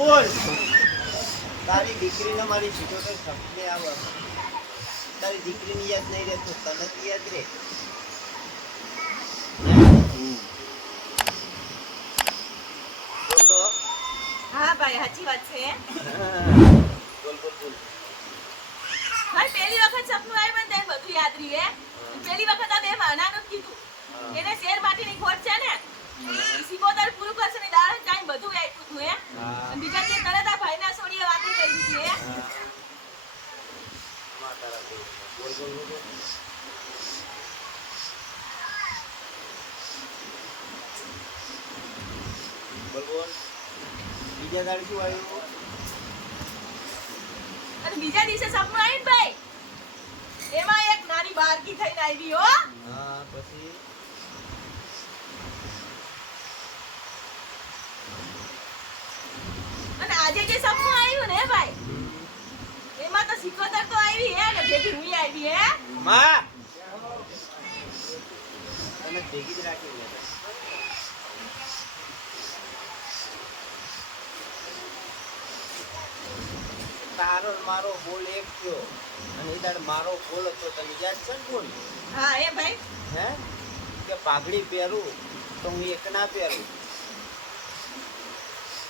બોલ. તારી દીકરીને મારી સિત્તોતેર સપને આવે. તારી દીકરીની યાદ નહીં રહેતો તને યાદ રે હા ભાઈ સાચી વાત છે. બોલ બોલ બોલ. ભાઈ પહેલી વખત સપનું આવ્યું મને બધું યાદ રહી હે? પહેલી વખત આ બે માનાનું કીધું. એને શેર માટીની ખોટ છે ને? સિકોતર પૂરું કરશે ને દાળ બધું આપ્યું તું હે. અને બીજા કે તરત ભાઈ ના છોડીએ વાત કરી દીધી હે. તારા બોલ. બીજા દાડે શું આવ્યું? અને બીજા દિવસે સપનું આવ્યું ભાઈ? એમાં એક નાની બાળકી થઈને આવી હો. હા પછી અને આજે જે સપનું આવ્યું ને ભાઈ? એમાં તો સિકોતર તો આવી હે ને ભેગી હું આવી હે. માં! તને ભેગી જ રાખી લે. તારો મારો બોલ એક થયો. અને એ મારો બોલ હતો તને યાદ છે ને બોલ? હા એ ભાઈ. હે? કે પાઘડી પહેરું તો હું એક ના પહેરું?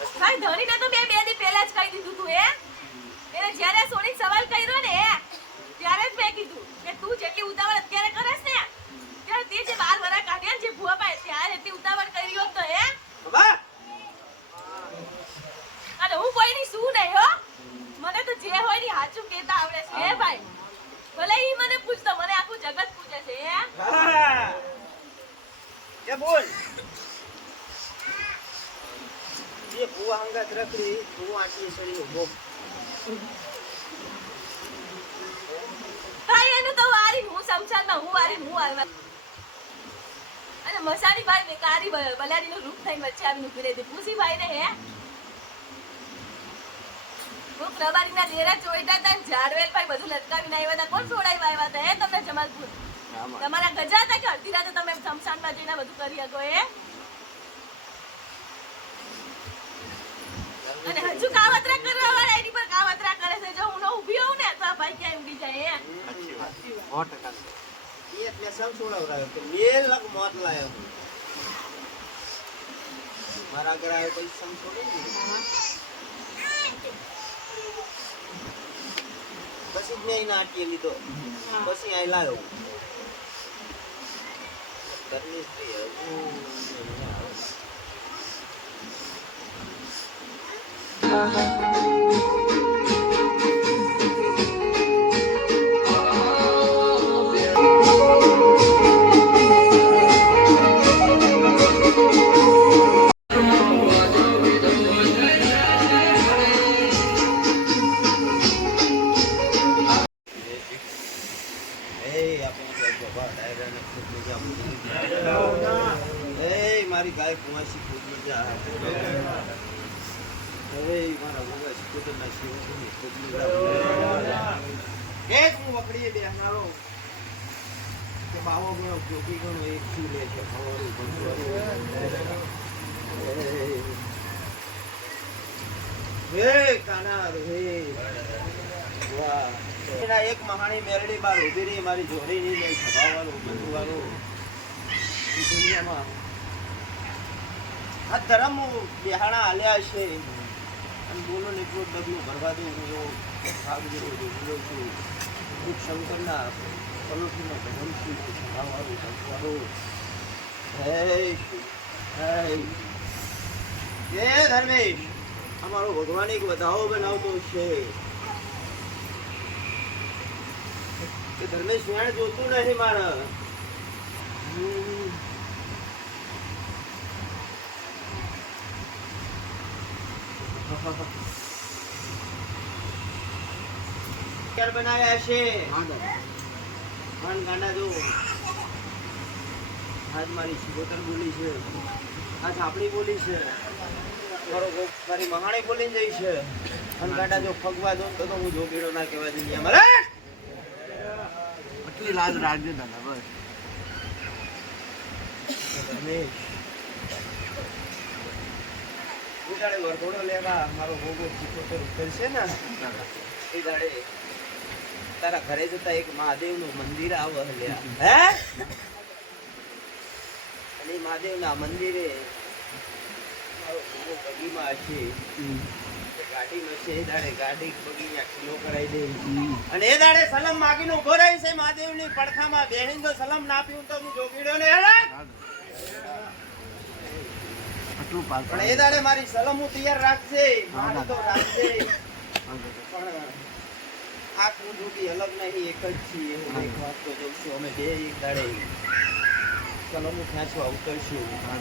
ભાઈ ધણીને તો બે બે દી પહેલા જ કહી દીધું તું, હે? એને જ્યારે સોની સવાલ કર્યો ને, ત્યારે જ મેં કીધું કે તું જેટલી ઉતાવળ અત્યારે કરસ ને, ત્યારે તે જે બાર વરા કાઢ્યા જે ભૂવા પાસે ત્યારે એટલી ઉતાવળ કરી હોત તો, હે? બાબા અને હું કોઈની શું નહીં હો મને તો જે હોયની સાચું કહેતા આવડે છે હે ભાઈ ભલે ઈ મને પૂછતો મને આખું જગત પૂછે છે હે હા કે બોલ એ ભૂવા અંગત રખડી તું આટલી સડી ઊભો. ભાઈ એનું તો વારી હું સમસાનમાં હું વારી હું આવ્યા. અને મસાણી ભાઈ મેં કારી બલાડીનું રૂપ થઈને વચ્ચે આવીને ઊભી રહી હતી પૂછી ભાઈને હે? હું પ્રભારીના ડેરા ચોઈટા હતા ઝાડવેલ ભાઈ બધું લટકાવીને આવ્યા હતા. કોણ છોડાવી આવ્યા હતા? હે તમને જમાલપુર? તમારા ગજા હતા કે અડધી રાતે તમે શમશાનમાં જઈને બધું કરી શકો હે? અને હજુ કાવતરા કરવા વાળા એની પર કાવતરા કરે છે. જો હું ન ઊભી હોઉં ને તો આ ભાઈ ક્યાં ઊભી જાય હે એ એટલે સૌ છોડાવરાયો કે મેલ લગ મોત લાયો મારા ઘર આવ્યો પછી સમ છોડે ને પછી જ મેં નાટ્ય લીધો. પછી અહીં લાયો. ઘરની સ્ત્રી હવે. એ આપણે તો બાબા ડાયરાને ખૂબ મજા આવતી. એ મારી ગાય કુંવાસી ખૂબ મજા આવે. હવે મારા ભોગા સ્કૂટરના શિવની ખૂબ એક હું વકડીએ બેસનારો કે બાવો ગણો જોગી ગણો એક શું લે છે ખવારું ભણવાનું. હે કાના હે વાહ. એક મહાણી મેરડી બાર ઊભી રહી મારી જોડી ની લઈ સભાવાળું બંધુવાળું. દુનિયામાં આ ધર્મ બિહાણા હાલ્યા છે. અને બોલો ને એટલો ડગલું ભરવા હું એવો ભાગ જેવો બોલો છું. દુઃખ શંકરના પલોટીનો ભગવાન છું. સભાવાળું બંધુવાળું હે હે ધર્મેશ, અમારો ભગવાન એક વધાવો બનાવતો છે. ધર્મેશ વેણ જોતું નથી મારે. ક્યારે બનાવ્યા છે. મન ગાંડા જો આજ મારી શિકોતર બોલી છે. આજ આપણી બોલી છે. મારી મહાણી બોલીને જઈ છે. મન ગાંડા જો ફગવા દો તો હું જોગીડો ના કહેવા દુનિયા મારે આટલી લાજ રાખજે દાદા બસ. રમેશ. ને તારા ઘરે જતા એક મહાદેવનું મંદિર આવે લ્યા હે? અને મહાદેવના મંદિરે મારો ભોગો બગીમાં છે. એ ગાડીમાં છે, એ દાડે ગાડી બગીને ખીલો કરાવી દે. અને એ દાડે સલમ માગીને ઊભો રહી છે, મહાદેવની પડખામાં બેહીને જો સલમ ના પીવું તો હું જોગીડો ને આટલું પાલ પણ એ દાડે મારી સલમ હું તૈયાર રાખજે. મારી તો રાખજે. પણ આ હું જોગી અલગ નહીં એક જ છીએ. હું. એક વાત તો જોઉં અમે બે એક દાડે સલમ ખેંચવા ઉતરશું. હા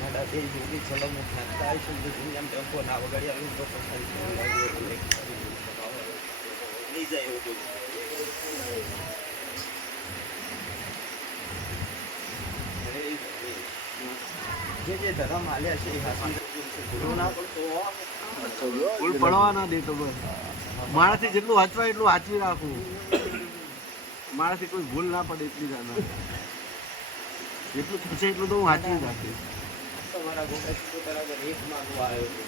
મારા બે જોગી સલમ ખેંચતા આવીશું. તો ટેમ્પો ના વગાડી એટલે લઈ જાય એવું જે જે ધર્મ હાલ્યા છે એ હાસન ભૂલ પડવા ના દે તો બસ મારાથી જેટલું વાંચવાય એટલું વાંચવી રાખવું મારાથી કોઈ ભૂલ ના પડે એટલી જાણ જેટલું થશે એટલું તો હું વાંચવી રાખીશ તમારા ગોડા બરાબર એક માર્ગો આવ્યો છે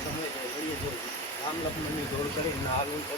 તમે જોઈએ જો રામ લક્ષ્મણની ગોળ કરીને આગળ તો